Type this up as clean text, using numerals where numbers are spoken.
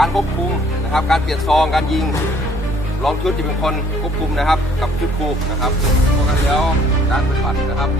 การควบคุมนะครับการเปลี่ยนซองการยิงรองชุดจะเป็นคนควบคุมนะครับกับชุดครูนะครับพวกกันแล้วการปฏิบัตินะครับ